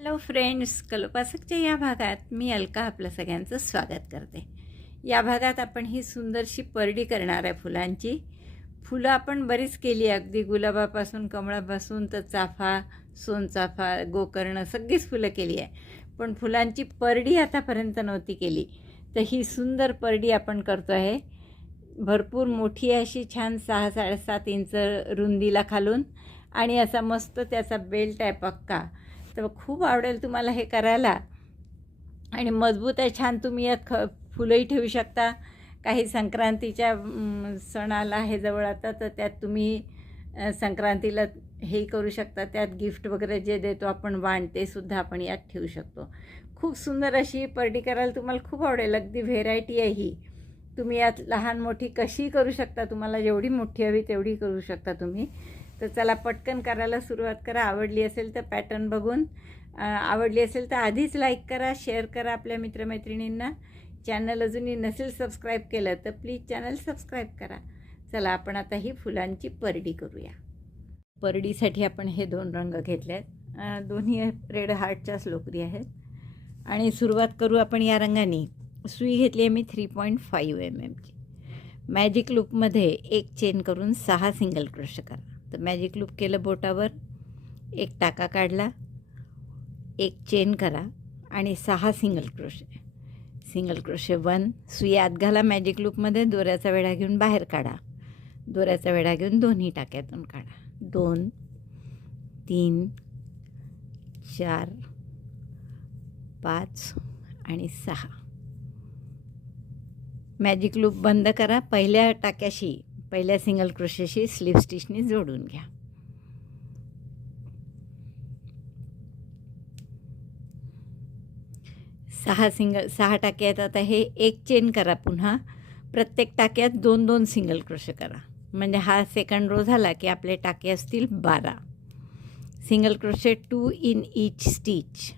Hello friends कलोपासकच्या या भागात मी अलका आपलं सगळ्यांचं स्वागत करते. या भागात आपण ही सुंदरशी परडी करणार आहे फुलांची. फुलं आपण बरीच केली अगदी गुलाबापासून कमळापासून तर चाफा सोनचाफा गोकर्ण सगळीच फुलं केली आहे. पण फुलांची परडी आतापर्यंत नव्हती केली. तर ही सुंदर परडी आपण करतो आहे. भरपूर मोठी अशी छान सहा साडेसात इंच रुंदीला खालून. आणि असा मस्त त्याचा बेल्ट आहे पक्का. तर खूप आवडेल तुम्हाला हे करायला. आणि मजबूत आहे छान तुम्ही यात ख फुलंही ठेवू शकता. काही संक्रांतीच्या सणाला हे जवळ आता तर त्यात तुम्ही संक्रांतीला हे करू शकता. त्यात गिफ्ट वगैरे जे देतो आपण वाण ते सुद्धा आपण यात ठेवू शकतो. खूप सुंदर अशी पर्टी करायला तुम्हाला खूप आवडेल. अगदी व्हेरायटी आहे ही. तुम्ही यात लहान मोठी कशी करू शकता तुम्हाला जेवढी मोठी हवी तेवढी करू शकता तुम्ही. तर चला पटकन करायला सुरुवात करा. आवडली असेल तर पॅटर्न बघून. आवडली असेल तर आधीच लाईक करा शेअर करा आपल्या मित्रमैत्रिणींना. चॅनल अजूनही नसेल सबस्क्राईब केलं तर प्लीज चॅनल सबस्क्राईब करा. चला आपण आता ही फुलांची परडी करूया. परडीसाठी आपण हे दोन रंग घेतले आहेत दोन्ही रेड हार्टच्याच लोकरी आहेत. आणि सुरुवात करू आपण या रंगाने. सुई घेतली आहे मी थ्री पॉईंट फाईव्ह एम एमची मॅजिक लूपमध्ये एक चेन करून सहा सिंगल क्रोश करा. तर मॅजिक लूप केलं बोटावर. एक टाका काढला. एक चेन करा आणि सहा single crochet single crochet one सुई आत घाला मॅजिक लूपमध्ये दोऱ्याचा वेढा घेऊन बाहेर काढा. दोऱ्याचा वेढा घेऊन दोन्ही टाक्यातून काढा. दोन तीन चार पाच आणि सहा. मॅजिक लूप बंद करा. पहिल्या टाक्याशी पहिल्या सिंगल क्रोशेशी स्लीप स्टिचने जोडून घ्या. सहा सिंगल सहा टाक्यात आता हे एक चेन करा पुन्हा. प्रत्येक टाक्यात दोन दोन सिंगल क्रोशे करा. म्हणजे हा सेकंड रो झाला की आपले टाके असतील बारा. Single crochet two in each stitch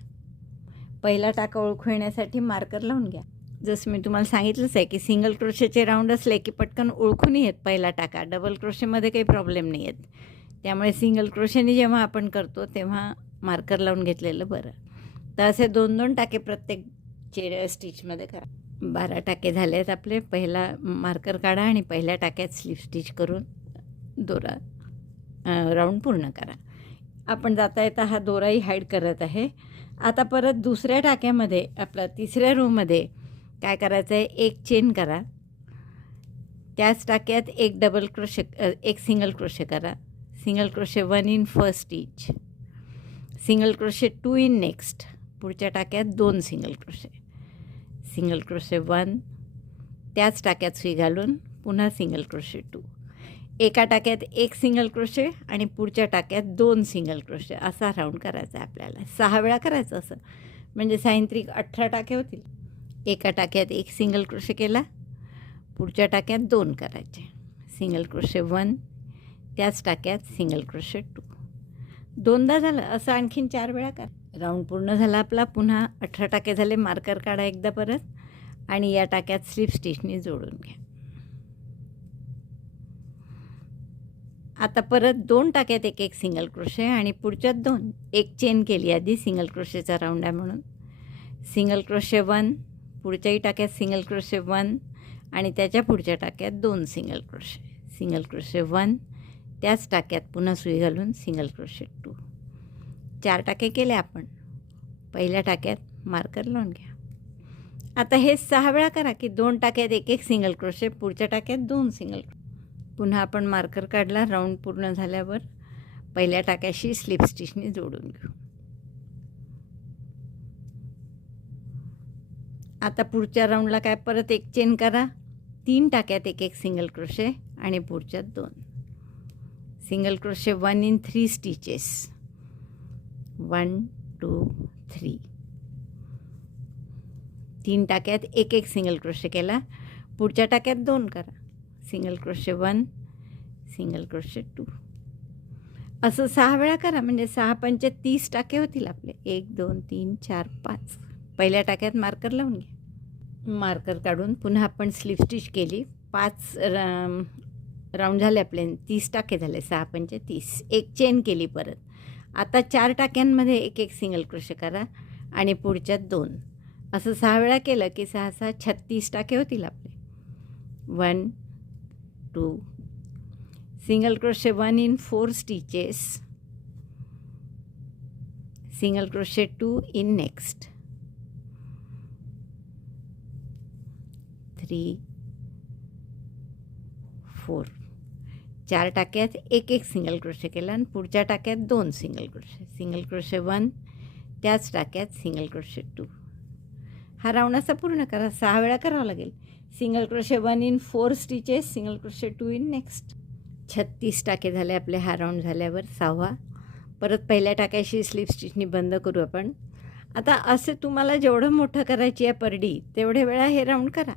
पहिला टाका ओळखू येण्यासाठी मार्कर लावून घ्या. जसं मी तुम्हाला सांगितलंच आहे की सिंगल क्रोशेचे राऊंड असले की पटकन ओळखूनही येत पहिला टाका. डबल क्रोशेमध्ये काही प्रॉब्लेम नाही आहेत. त्यामुळे सिंगल क्रोशेने जेव्हा आपण करतो तेव्हा मार्कर लावून घेतलेलं बरं. तर असे दोन दोन टाके प्रत्येक चे स्टिचमध्ये करा. बारा टाके झाले आहेत आपले. पहिला मार्कर काढा आणि पहिल्या टाक्यात स्लीप स्टिच करून दोरा राऊंड पूर्ण करा. आपण जाता येता हा दोराही हाईड करत आहे. आता परत दुसऱ्या टाक्यामध्ये आपला तिसऱ्या रूममध्ये काय करायचं आहे एक चेन करा. त्याच टाक्यात एक डबल क्रोशे एक सिंगल क्रोशे करा. Single crochet one in first stitch single crochet two in next पुढच्या टाक्यात दोन single crochet single crochet one त्याच टाक्यात सुई घालून पुन्हा सिंगल क्रोशे टू एका टाक्यात एक सिंगल क्रोशे आणि पुढच्या टाक्यात दोन सिंगल क्रोशे असा राऊंड करायचा आहे आपल्याला. सहा वेळा करायचं असं. म्हणजे सायंत्रिक अठरा टाके होतील. एका टाक्यात एक सिंगल क्रोशे केला. पुढच्या टाक्यात दोन करायचे. सिंगल क्रोशे वन त्याच टाक्यात सिंगल क्रोशे टू दोनदा झालं असं आणखीन चार वेळा करा. राऊंड पूर्ण झाला आपला पुन्हा अठरा टाके झाले मार्कर काढा एकदा परत आणि या टाक्यात स्लीप स्टिचनी जोडून घ्या. आता परत दोन टाक्यात एक एक सिंगल क्रोशे आणि पुढच्यात दोन. एक चेन केली आधी सिंगल क्रोशेचा राऊंड आहे म्हणून. सिंगल क्रोशे वन पुढच्याही टाक्यात सिंगल क्रोशे वन आणि त्याच्या पुढच्या टाक्यात दोन single crochet single crochet one त्याच टाक्यात पुन्हा सुई घालून सिंगल क्रोशे टू चार टाके केले आपण. पहिल्या टाक्यात मार्कर लावून घ्या. आता हे सहा वेळा करा की दोन टाक्यात एक एक सिंगल क्रोशे पुढच्या टाक्यात दोन सिंगल पुन्हा आपण मार्कर काढला राऊंड पूर्ण झाल्यावर पहिल्या टाक्याशी स्लिप स्टिचने जोडून घेऊ. आता पुढच्या राऊंडला काय परत एक चेन करा. तीन टाक्यात एक एक सिंगल क्रोशे आणि पुढच्यात दोन. Single crochet one in three stitches one two three तीन टाक्यात एक एक सिंगल क्रोशे केला. पुढच्या टाक्यात दोन करा. Single crochet one single crochet two असं सहा वेळा करा म्हणजे सहा पंचे तीस टाके होतील आपले. एक दोन तीन चार पाच. पहिल्या टाक्यात मार्कर लावून घ्या. मार्कर काढून पुन्हा आपण स्लिप स्टिच केली. पाच राऊंड झाले आपले तीस टाके झाले सहा पंचे तीस. एक चेन केली परत. आता चार टाक्यांमध्ये एक एक सिंगल क्रश करा आणि पुढच्यात दोन. असं सहा वेळा केलं की सहा सहा छत्तीस टाके होतील आपले. One two. Single crochet one in four stitches. Single crochet two in next. Three four चार टाक्यात एक एक सिंगल क्रोशे केला आणि पुढच्या टाक्यात दोन single crochet single crochet one त्याच टाक्यात सिंगल क्रोशे टू हा राऊंड असा पूर्ण करा. सहा वेळा करावा लागेल. Single crochet one in four stitches single crochet two in next छत्तीस टाके झाले आपले हा राऊंड झाल्यावर सहावा. परत पहिल्या टाक्याशी स्लिप स्टिचनी बंद करू आपण. आता असे तुम्हाला जेवढं मोठं करायची आहे परडी तेवढे वेळा हे राऊंड करा.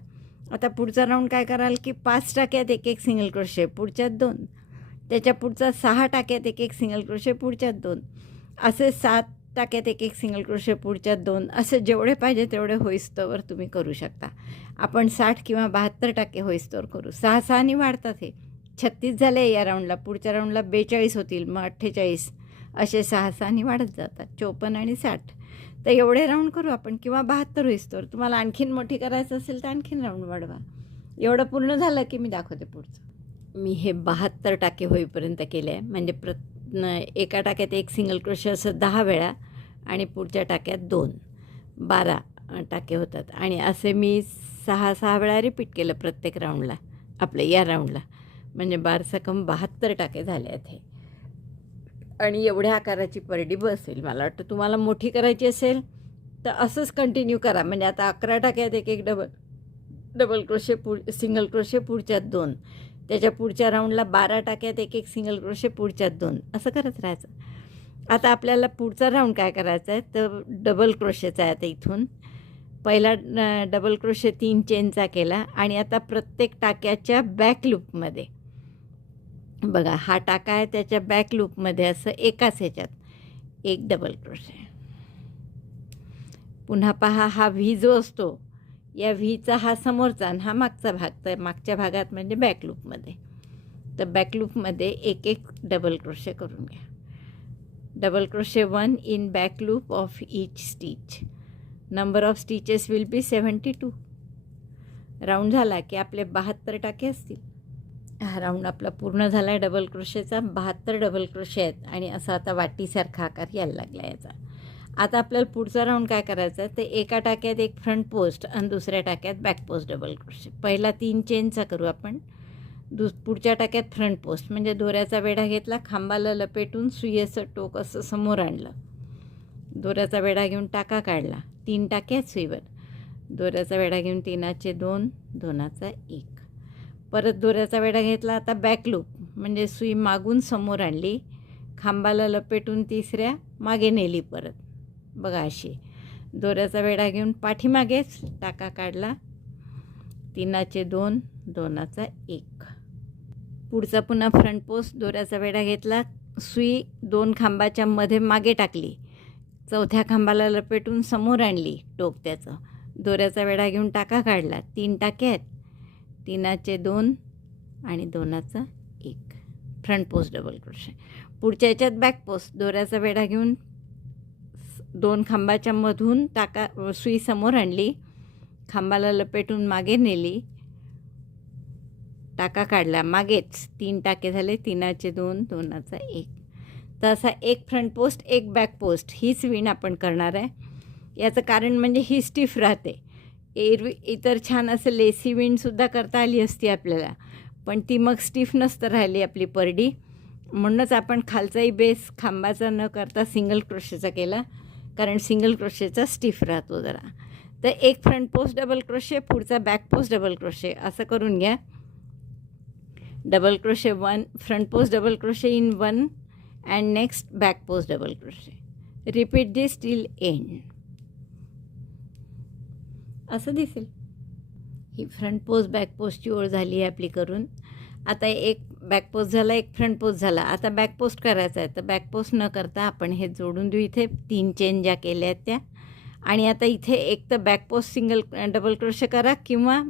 आता पुढचा राऊंड काय कराल की पाच टाक्यात एक एक सिंगल क्रोशे पुढच्यात दोन. त्याच्या पुढचा सहा टाक्यात एक एक सिंगल क्रोशे पुढच्यात दोन. असे सात टाक्यात एक एक सिंगल क्रोशे पुढच्यात दोन. असे जेवढे पाहिजे तेवढे होईस्तोवर तुम्ही करू शकता. आपण साठ किंवा बहात्तर टाके होईस्तोवर करू. सहा सहानी वाढतात हे. छत्तीस झाले या राऊंडला पुढच्या राऊंडला बेचाळीस होतील मग अठ्ठेचाळीस. असे सहा सहानी वाढत जातात. चोपन्न आणि साठ. तर एवढे राऊंड करू आपण किंवा बहात्तर होईस्तोवर तुम्हाला आणखीन मोठी करायचं असेल तर आणखीन राऊंड वाढवा. एवढं पूर्ण झालं की मी दाखवते पुढचं. मी हे बहात्तर टाके होईपर्यंत केले आहे. म्हणजे प्रत एका टाक्यात एक सिंगल क्रोशे असं दहा वेळा आणि पुढच्या टाक्यात दोन. बारा टाके होतात. आणि असे मी सहा सहा वेळा रिपीट केलं प्रत्येक राऊंडला आपल्या या राऊंडला म्हणजे बारसा कम बहात्तर टाके झाले आहेत हे. आणि एवढ्या आकाराची परडी बसेल मला वाटतं तुम्हाला मोठी करायची असेल तर असंच कंटिन्यू करा. म्हणजे आता अकरा टाक्यात एक एक डबल डबल क्रोशे पुढ सिंगल क्रोशे पुढच्यात दोन. त्याच्या पुढच्या राऊंडला बारा टाक्यात एक एक सिंगल क्रोशे पुढच्यात दोन. असं करत राहायचं. आता आपल्याला पुढचा राऊंड काय करायचा आहे? तर डबल क्रोशेचा आहे आता इथून. पहिला डबल क्रोशे तीन चेनचा केला. आणि आता प्रत्येक टाक्याच्या बॅक लूपमध्ये बघा हा टाका आहे त्याच्या बॅक लूपमध्ये असं एकाच ह्याच्यात. एक डबल क्रोशे पुन्हा पहा हा व्ही जो असतो या व्हीचा हा समोरचा आणि हा मागचा भाग तर मागच्या भागात म्हणजे बॅक लूपमध्ये तर बॅक लूपमध्ये एक एक डबल क्रोशे करून घ्या. Double crochet one in back loop of each stitch number of stitches will be seventy two round झाला की आपले बहात्तर टाके असतील. हा राऊंड आपला पूर्ण झाला आहे डबल क्रोशेचा. बहात्तर डबल क्रोशे आहेत आणि असा आता वाटीसारखा आकार यायला लागला याचा. आता आपल्याला पुढचा राऊंड काय करायचा आहे? ते एका टाक्यात एक फ्रंट पोस्ट आणि दुसऱ्या टाक्यात बॅक पोस्ट डबल क्रोशे पहिला तीन चेनचा करू आपण. दुस पुढच्या टाक्यात फ्रंट पोस्ट म्हणजे दोऱ्याचा वेढा घेतला खांबाला लपेटून सुयेचं टोक असं समोर आणलं. दोऱ्याचा वेढा घेऊन टाका काढला. तीन टाक्यात सुईवर. दोऱ्याचा वेढा घेऊन तीनाचे दोन दोनाचा एक. परत दोऱ्याचा वेढा घेतला आता बॅक लूप म्हणजे सुई मागून समोर आणली. खांबाला लपेटून तिसऱ्या मागे नेली परत. बघा अशी. दोऱ्याचा वेढा घेऊन पाठीमागेच टाका काढला. तीनाचे दोन दोनाचा एक. पुढचा पुन्हा फ्रंट पोस्ट दोऱ्याचा वेढा घेतला. सुई दोन खांबाच्या मध्ये मागे टाकली. चौथ्या खांबाला लपेटून समोर आणली टोक त्याचं. दोऱ्याचा वेढा घेऊन टाका काढला. तीन टाके आहेत तीनाचे दोन आणि दोनाचा एक. फ्रंट पोस्ट डबल क्रोशे पुढच्या याच्यात बॅक पोस्ट दोऱ्याचा वेढा घेऊन दोन खांबाच्या मधून टाका सुई समोर आणली. खांबाला लपेटून मागे नेली. टाका काढला. मागेच तीन टाके झाले. तीनाचे दोन दोनाचा एक. तर असा एक फ्रंट पोस्ट एक बॅक पोस्ट हीच विण आपण करणार आहे. याचं कारण म्हणजे ही स्टिफ राहते. एरवी इतर छान असं लेसी विणसुद्धा करता आली असती आपल्याला. पण ती मग स्टिफ नसतं राहिली आपली परडी. म्हणूनच आपण खालचाही बेस खांबाचा न करता सिंगल क्रोशेचा केला. कारण सिंगल क्रोशेचा स्टिफ राहतो जरा. तर एक फ्रंट पोस्ट डबल क्रोशे पुढचा बॅक पोस्ट डबल क्रोशे असं करून घ्या. Double crochet one front post double crochet in one and next back post double crochet repeat this till end असं दिसेल. ही फ्रंट पोस्ट बॅक पोस्टची ओळ झाली आहे आपली करून. आता एक बॅक पोस्ट झाला एक फ्रंट पोस्ट झाला. आता बॅक पोस्ट करायचा आहे. तर बॅक पोस्ट न करता आपण हे जोडून देऊ. इथे तीन चेन ज्या केल्या आहेत त्या. आणि आता इथे एक तर back post single double crochet करा किंवा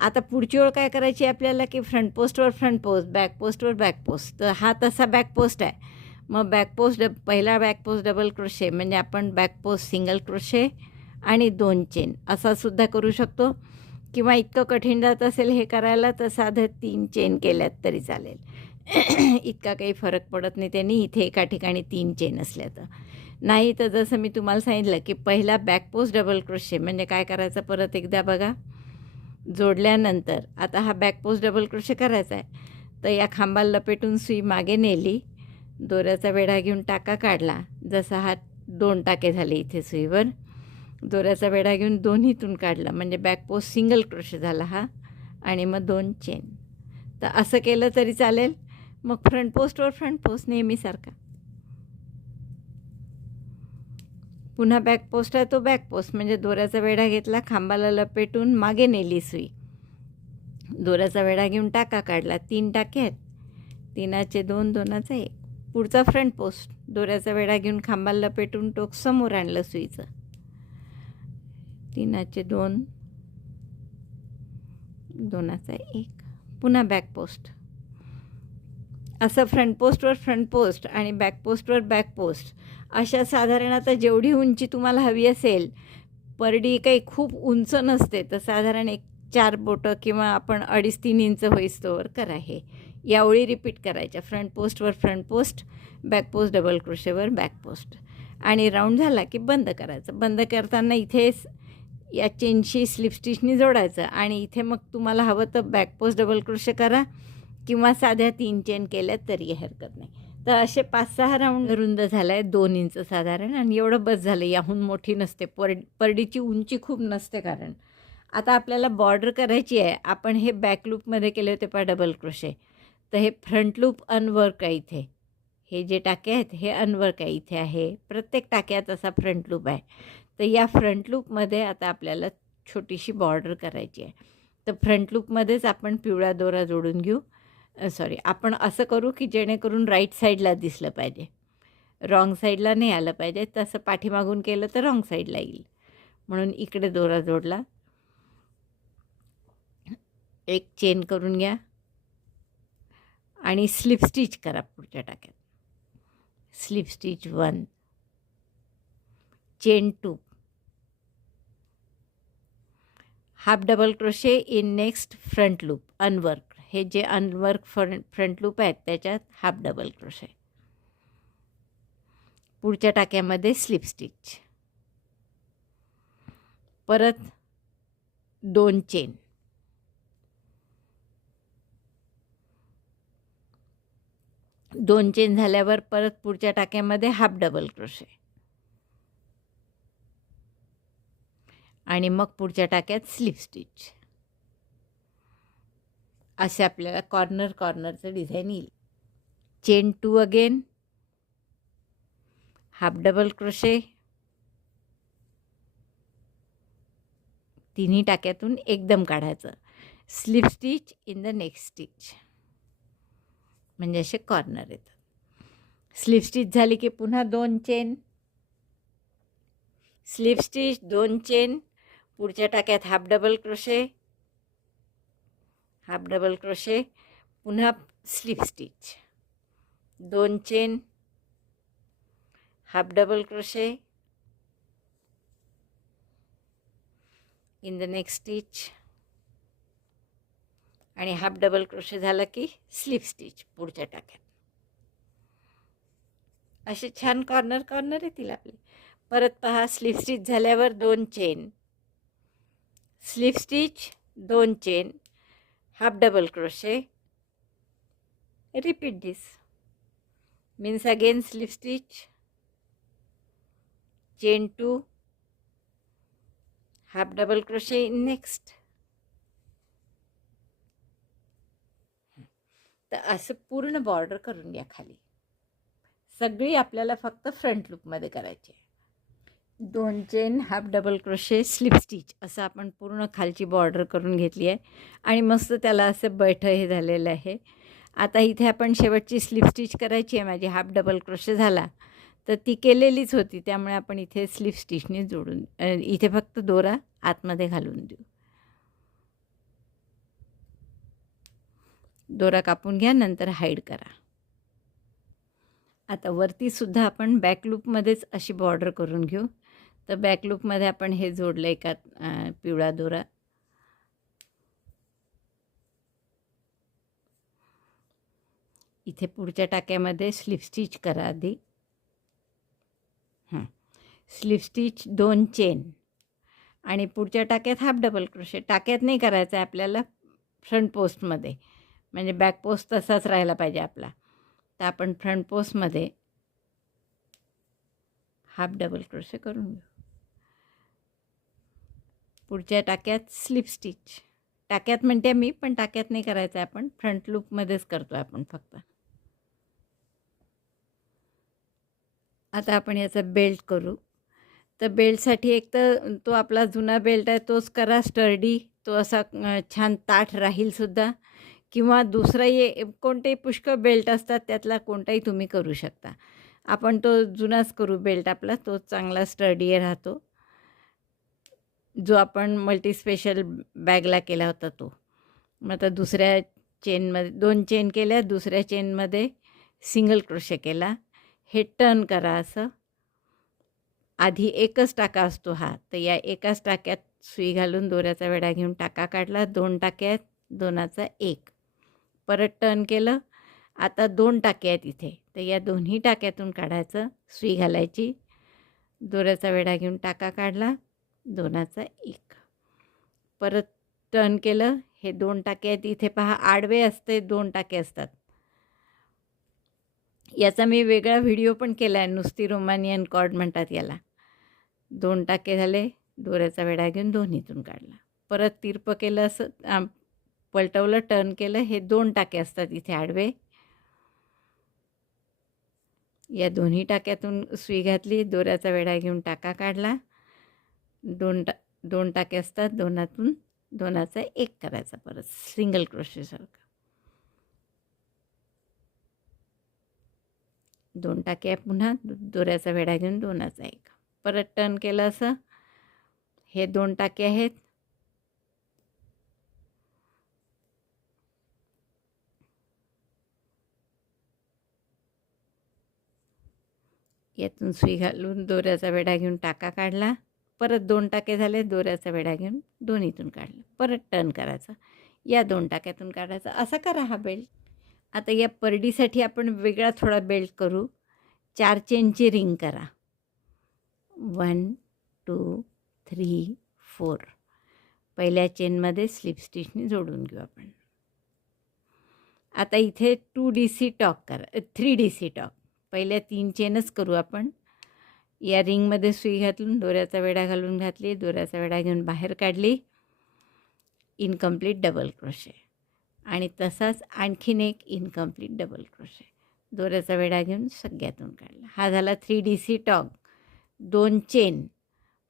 आता पुढची ओळ काय करायची आपल्याला की फ्रंट पोस्टवर फ्रंट पोस्ट बॅक पोस्टवर बॅक पोस्ट तर हा तसा बॅक पोस्ट आहे. मग बॅकपोस्ट डब पहिला बॅकपोस्ट डबल क्रोशे म्हणजे आपण बॅकपोस्ट सिंगल क्रोशे आणि दोन चेन. असा सुद्धा करू शकतो. किंवा इतकं कठीण जात असेल हे करायला तर साधं तीन चेन केल्यात तरी चालेल. इतका काही फरक पडत नाही त्यांनी. इथे एका ठिकाणी तीन चेन असल्या तर. नाही तर जसं मी तुम्हाला सांगितलं की पहिला बॅकपोस्ट डबल क्रोशे म्हणजे काय करायचं परत एकदा बघा. जोडल्यानंतर आता हा बॅकपोस्ट डबल क्रोशे करायचा आहे. तर या खांबाला लपेटून सुई मागे नेली. दोऱ्याचा वेढा घेऊन टाका काढला. जसा हा दोन टाके झाले इथे सुईवर. दोऱ्याचा वेढा घेऊन दोन्हीतून काढला. म्हणजे बॅकपोस्ट सिंगल क्रोशे झाला हा आणि मग दोन चेन तर असं केलं तरी चालेल. मग फ्रंट पोस्टवर फ्रंट पोस्ट नेहमीसारखा. पुन्हा बॅक पोस्ट आहे तो बॅक पोस्ट म्हणजे दोऱ्याचा वेढा घेतला खांबाला लपेटून मागे नेली सुई. दोऱ्याचा वेढा घेऊन टाका काढला. तीन टाके आहेत. तीनाचे दोन दोनाचा एक. पुढचा फ्रंट पोस्ट दोऱ्याचा वेढा घेऊन खांबाला लपेटून टोक समोर आणलं सुईचं. तीनाचे दोन. दोनाचा एक. पुन्हा बॅक पोस्ट असं फ्रंट पोस्टवर फ्रंट पोस्ट आणि बॅक पोस्टवर बॅक पोस्ट अशा साधारण आता जेवढी उंची तुम्हाला हवी असेल परडी काही खूप उंच नसते तर साधारण एक चार बोटं किंवा आपण अडीच तीन इंच होईस्तोवर करा हे. यावेळी रिपीट करायच्या. फ्रंट पोस्टवर front post back post double क्रोशेवर back post आणि राऊंड झाला की बंद करायचं. बंद करताना इथेच या चेनशी स्लिपस्टिचनी जोडायचं. आणि इथे मग तुम्हाला हवं तर बॅक पोस्ट डबल क्रोशे करा. किंवा साध्या तीन चेन केल्या तरी हरकत नाही. तर असे पाच सहा राऊंड रुंद झाला आहे दोन इंच साधारण. आणि एवढं बस झालं याहून मोठी नसते. पर परडीची उंची खूप नसते कारण. आता आपल्याला बॉर्डर करायची आहे. आपण हे बॅक लूपमध्ये केले होते पा डबल क्रोशे तर हे फ्रंट लूप अनवर्क आहे इथे. हे जे टाके आहेत हे अनवर्क आहे. इथे आहे. प्रत्येक टाक्यात असा फ्रंट लूप आहे. तर या फ्रंट लूपमध्ये आता आपल्याला छोटीशी बॉर्डर करायची आहे. तर फ्रंट लूपमध्येच आपण पिवळा दोरा जोडून घेऊ. सॉरी आपण असं करू की जेणेकरून राईट साईडला दिसलं पाहिजे. रॉंग साईडला नाही आलं पाहिजे. तसं पाठीमागून केलं तर रॉंग साईडला येईल. म्हणून इकडे दोरा जोडला. एक चेन करून घ्या. आणि स्लिप स्टिच करा पुढच्या टाक्यात. Slip stitch one chain two half double crochet in next front loop unworked. हे जे अनवर्क फ्रंट फ्रंट लूप आहेत त्याच्यात हाफ डबल क्रोशे. पुढच्या टाक्यामध्ये स्लिप स्टिच. परत दोन चेन. दोन चेन झाल्यावर परत पुढच्या टाक्यामध्ये हाफ डबल क्रोशे. आणि मग पुढच्या टाक्यात स्लिप स्टिच. असे आपल्याला कॉर्नर कॉर्नरचं डिझाईन येईल. Chain two again. Half double crochet. तिन्ही टाक्यातून एकदम काढायचं. Slip stitch in the next stitch. म्हणजे असे कॉर्नर येतात. स्लिप स्टिच झाली की पुन्हा दोन चेन. स्लिप स्टिच दोन चेन. पुढच्या टाक्यात half double crochet. Half double crochet. पुन्हा स्लिप स्टिच. दोन chain. Half double crochet. In the next stitch. आणि हाफ डबल क्रोशे झालं की स्लिप स्टिच पुढच्या टाक्यात. असे छान कॉर्नर कॉर्नर येतील आपले. परत पहा स्लिप स्टिच झाल्यावर दोन चेन. स्लिप स्टिच दोन chain half double crochet repeat this. Means again slip stitch chain two half double crochet in next. तर असं पूर्ण बॉर्डर करून घ्या खाली. सगळी आपल्याला फक्त फ्रंट लूपमध्ये करायची आहे. दोन chain half double crochet slip stitch असं आपण पूर्ण खालची बॉर्डर करून घेतली आहे. आणि मस्त त्याला असं बैठं हे झालेलं आहे. आता इथे आपण शेवटची स्लिप स्टिच करायची आहे. माझी हाफ डबल क्रोशे झाला. तर ती केलेलीच होती. त्यामुळे आपण इथे स्लिप स्टिचने जोडून इथे फक्त दोरा आतमध्ये घालून देऊ. दोरा कापून घ्या नंतर हाईड करा. आता वरतीसुद्धा आपण बॅक लूपमध्येच अशी बॉर्डर करून घेऊ. तर बॅकलूपमध्ये आपण हे जोडलं आहे का पिवळा दोरा. इथे पुढच्या टाक्यामध्ये स्लिप स्टिच करा आधी. स्लिप स्टिच दोन चेन आणि पुढच्या टाक्यात हाफ डबल क्रोशे टाक्यात नाही करायचं आहे आपल्याला फ्रंट पोस्टमध्ये म्हणजे बॅक पोस्ट तसाच राहायला पाहिजे आपला. तर आपण फ्रंट पोस्टमध्ये हाफ डबल क्रोशे करून घेऊ. पुढच्या टाक्यात स्लिप स्टिच टाक्यात म्हणते मी पण टाक्यात नाही करायचं आहे आपण. फ्रंट लूपमध्येच करतो आहे आपण फक्त. आता आपण याचा बेल्ट करू. तर बेल्टसाठी एक तर तो आपला जुना बेल्ट आहे तोच करा स्टर्डी तो असा छान ताठ राहीलसुद्धा किंवा दुसराही कोणतेही पुष्कळ बेल्ट असतात त्यातला कोणताही तुम्ही करू शकता. आपण तो जुनाच करू बेल्ट आपला. तो चांगला स्टर्डी राहतो. जो आपण मल्टी स्पेशल बॅगला केला होता तो. मग आता दुसऱ्या चेनमध्ये दोन चेन केल्या दुसऱ्या चेनमध्ये सिंगल क्रोशे केला. हे टर्न करा असं. आधी एकच टाका असतो हा. तर या एकाच टाक्यात सुई घालून दोऱ्याचा वेढा घेऊन टाका काढला. दोन टाक्यात दोनाचा एक. परत टर्न केलं. आता दोन टाके आहेत इथे. तर या दोन्ही टाक्यातून काढायचं. सुई घालायची. दोऱ्याचा वेढा घेऊन टाका काढला. दोनाचा एक. परत टर्न केलं हे दोन टाके आहेत. इथे पहा आडवे असते दोन टाके असतात. याचा मी वेगळा व्हिडिओ पण केला आहे नुसती रोमानियन कॉर्ड म्हणतात याला. दोन टाके झाले दोऱ्याचा वेढा घेऊन दोन्हीतून काढला. परत तिरपं केलं असं पलटवलं टर्न केलं हे दोन टाके असतात इथे आडवे. या दोन्ही टाक्यातून सुई घातली दोऱ्याचा वेढा घेऊन टाका काढला. दोन टा दोन टाके असतात. दोनातून दोनाचा एक करायचा परत. सिंगल क्रोशेसारखा दोन टाके आहे पुन्हा दोऱ्याचा वेढा घेऊन दोनाचा एक. परत टर्न केलं असं. हे दोन टाके आहेत. यातून सुई घालून दोऱ्याचा वेढा घेऊन टाका काढला. परत दोन टाके झाले दोऱ्याचा वेढा घेऊन दोन्हीतून काढलं. परत टर्न करायचं. या दोन टाक्यातून काढायचा. असा करा हा बेल्ट आता या परडीसाठी आपण वेगळा थोडा बेल्ट करू. चार चेनची रिंग करा. वन टू थ्री फोर पहिल्या चेनमध्ये स्लिप स्टिचने जोडून घेऊ आपण. आता इथे टू डी सी टॉक करा. Three D C tog. पहिल्या तीन चेनच करू आपण. या रिंगमध्ये सुई घातून दोऱ्याचा वेढा घालून घातली दोऱ्याचा वेढा घेऊन बाहेर काढली. Incomplete double crochet. आणि तसाच आणखीन एक इनकम्प्लीट डबल क्रोशे. दोऱ्याचा वेढा घेऊन सगळ्यातून काढला. हा झाला थ्री डी सी टॉक. दोन चेन.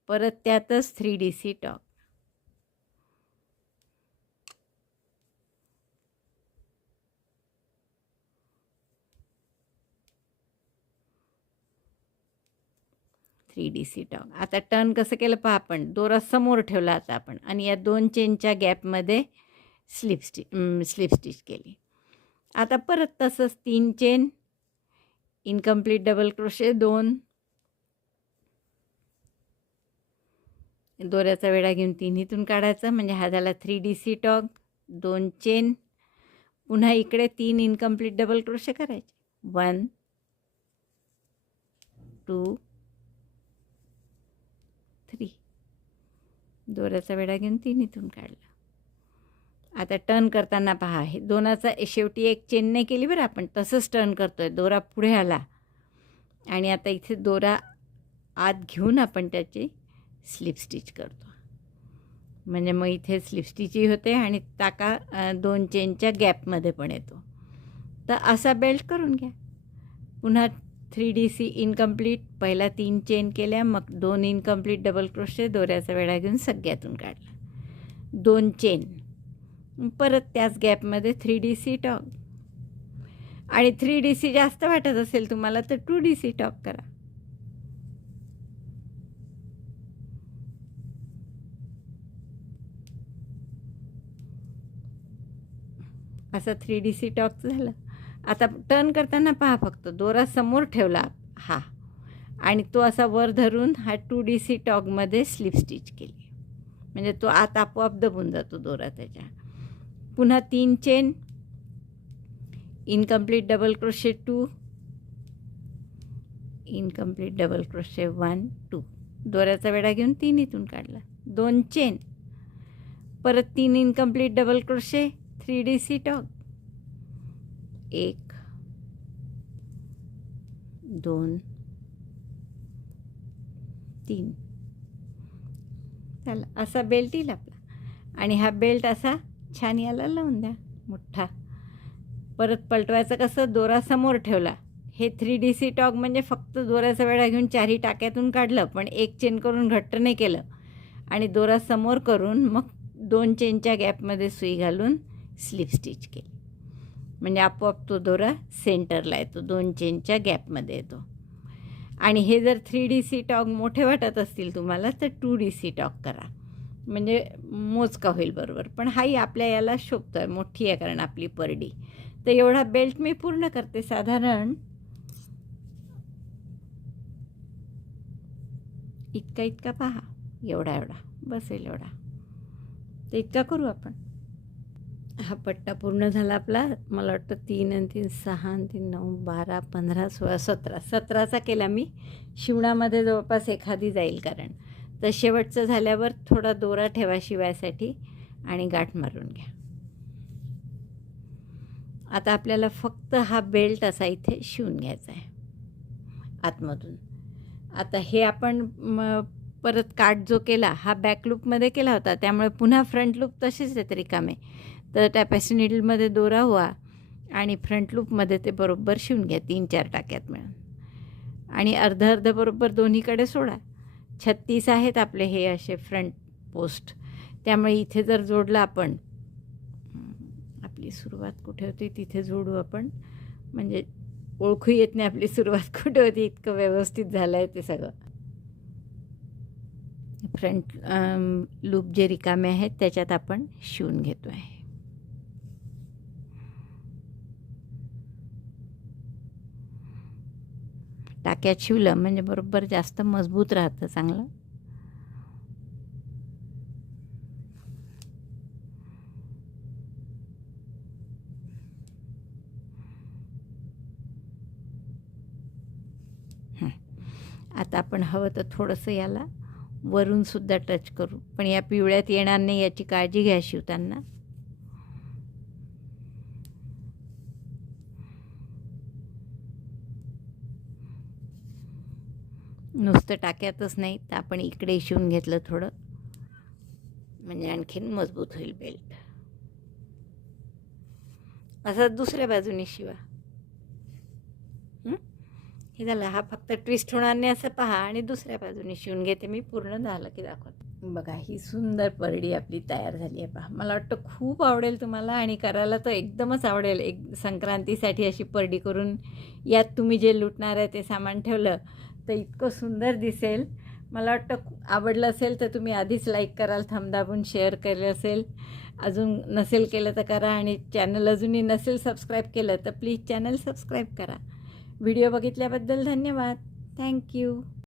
परत त्यातच three D C tog. Three D C tog. आता टर्न कसं केलं पहा आपण. दोरा समोर ठेवला आता आपण. आणि या दोन चेनच्या गॅपमध्ये स्लिप स्टि स्लिप स्टिच केली. आता परत तसंच तीन चेन. इनकम्प्लीट डबल क्रोशे दोन. दोऱ्याचा वेढा घेऊन तिन्हीतून काढायचा. म्हणजे हा झाला थ्री डी सी टॉक. दोन चेन. पुन्हा इकडे तीन इनकम्प्लीट डबल क्रोशे करायचे. वन टू थ्री दोऱ्याचा वेढा घेऊन तिन्हीतून काढला. आता टर्न करताना पहा हे दोनाचा शेवटी एक चेन नाही केली बरं आपण तसंच टर्न करतो आहे दोरा पुढे आला. आणि आता इथे दोरा आत घेऊन आपण त्याची स्लिप स्टिच करतो. म्हणजे मग इथे स्लिप स्टिचही होते आणि टाका दोन चेनच्या गॅपमध्ये पण येतो. तर असा बेल्ट करून घ्या. पुन्हा थ्री डी सी इनकम्प्लीट पहिला तीन चेन केल्या मग दोन इनकम्प्लीट डबल क्रोशे दोऱ्याचा वेळा घेऊन सगळ्यातून काढला. दोन चेन परत त्याच गॅपमध्ये थ्री डी सी टॉक आणि थ्री डी सी जास्त वाटत असेल तुम्हाला तर टू डी सी टॉक करा. असं थ्री डी सी टॉक झालं. आता टर्न करताना पहा फक्त. दोरा समोर ठेवला. हा. आणि तो असा वर धरून हा टू डी सी टॉगमध्ये स्लिप स्टिच केली. म्हणजे तो आत आपोआप दबून जातो दोरा त्याच्या. पुन्हा तीन chain incomplete double crochet two incomplete double crochet one two दोऱ्याचा वेढा घेऊन तीन इथून काढला. दोन चेन परत तीन incomplete double crochet three D C tog एक दोन तीन. चला असा बेल्ट येईल आपला. आणि हा बेल्ट असा छान याला लावून द्या मोठा. परत पलटवायचं कसं दोरा समोर ठेवला. हे थ्री डी सी टॉक म्हणजे फक्त दोऱ्याचा वेळा घेऊन चारही टाक्यातून काढलं पण एक चेन करून घट्ट नाही केलं. आणि दोरा समोर करून मग दोन चेनच्या गॅपमध्ये सुई घालून स्लिप स्टिच केली. म्हणजे आपोआप तो दोरा सेंटरला येतो दोन चेनच्या गॅपमध्ये येतो. आणि हे जर थ्री डी सी टॉक मोठे वाटत असतील तुम्हाला तर टू डी सी टॉक करा. म्हणजे मोजका होईल बरोबर. पण हाही आपल्या याला शोभतो आहे मोठी आहे कारण आपली परडी. तर एवढा बेल्ट मी पूर्ण करते साधारण. इतका इतका पहा. एवढा एवढा. बसेल एवढा. तर इतका करू आपण. हा पट्टा पूर्ण झाला आपला. मला वाटतं तीन आणि तीन सहा आणि तीन नऊ बारा पंधरा सोळा सतरा. सतराचा केला मी. शिवणामध्ये जवळपास एखादी जाईल कारण. तर शेवटचं झाल्यावर थोडा दोरा ठेवा शिवायसाठी आणि गाठ मारून घ्या. आता आपल्याला फक्त हा बेल्ट असा इथे शिवून घ्यायचा आहे. आतमधून. आता हे आपण परत काट जो केला हा बॅक लूपमध्ये केला होता. त्यामुळे पुन्हा फ्रंट लूप तसेच आहेत रिकामे तर टॅपॅसी निडलमध्ये दोरा व्हा आणि फ्रंट लूपमध्ये ते बरोबर शिवून घ्या तीन चार टाक्यात मिळून. आणि अर्ध अर्ध बरोबर दोन्हीकडे सोडा. छत्तीस आहेत आपले हे असे फ्रंट पोस्ट. त्यामुळे इथे जर जोडलं आपण आपली सुरुवात कुठे होती? तिथे जोडू आपण. म्हणजे ओळखू येत नाही आपली सुरुवात कुठे होती इतकं व्यवस्थित झालं आहे ते सगळं. फ्रंट लूप जे रिकामे आहेत त्याच्यात आपण शिवून घेतो आहे टाक्यात शिवलं म्हणजे बरोबर जास्त मजबूत राहतं चांगलं. आता आपण हवं तर थोडंसं याला वरूनसुद्धा टच करू. पण या पिवळ्यात येणार नाही याची काळजी घ्या शिवताना. नुसतं टाक्यातच नाही तर आपण इकडे शिवून घेतलं थोडं. म्हणजे आणखीन मजबूत होईल बेल्ट. असं दुसऱ्या बाजूने शिवा. हे? झालं हा फक्त ट्विस्ट होणार नाही असं पहा आणि दुसऱ्या बाजूने शिवून घेते मी. पूर्ण झालं की दाखवते. बघा ही सुंदर परडी आपली तयार झाली आहे पहा. मला वाटतं खूप आवडेल तुम्हाला आणि करायला तर एकदमच आवडेल. एक संक्रांतीसाठी अशी परडी करून यात तुम्ही जे लुटणार आहे ते सामान ठेवलं तर इतकं सुंदर दिसेल. मला वाटतं आवडलं असेल तर तुम्ही आधीच लाईक कराल थमदाबून शेअर केलं असेल. अजून नसेल केलं तर करा आणि चॅनल अजूनही नसेल सबस्क्राईब केलं तर प्लीज चॅनल सबस्क्राईब करा. व्हिडिओ बघितल्याबद्दल धन्यवाद. Thank you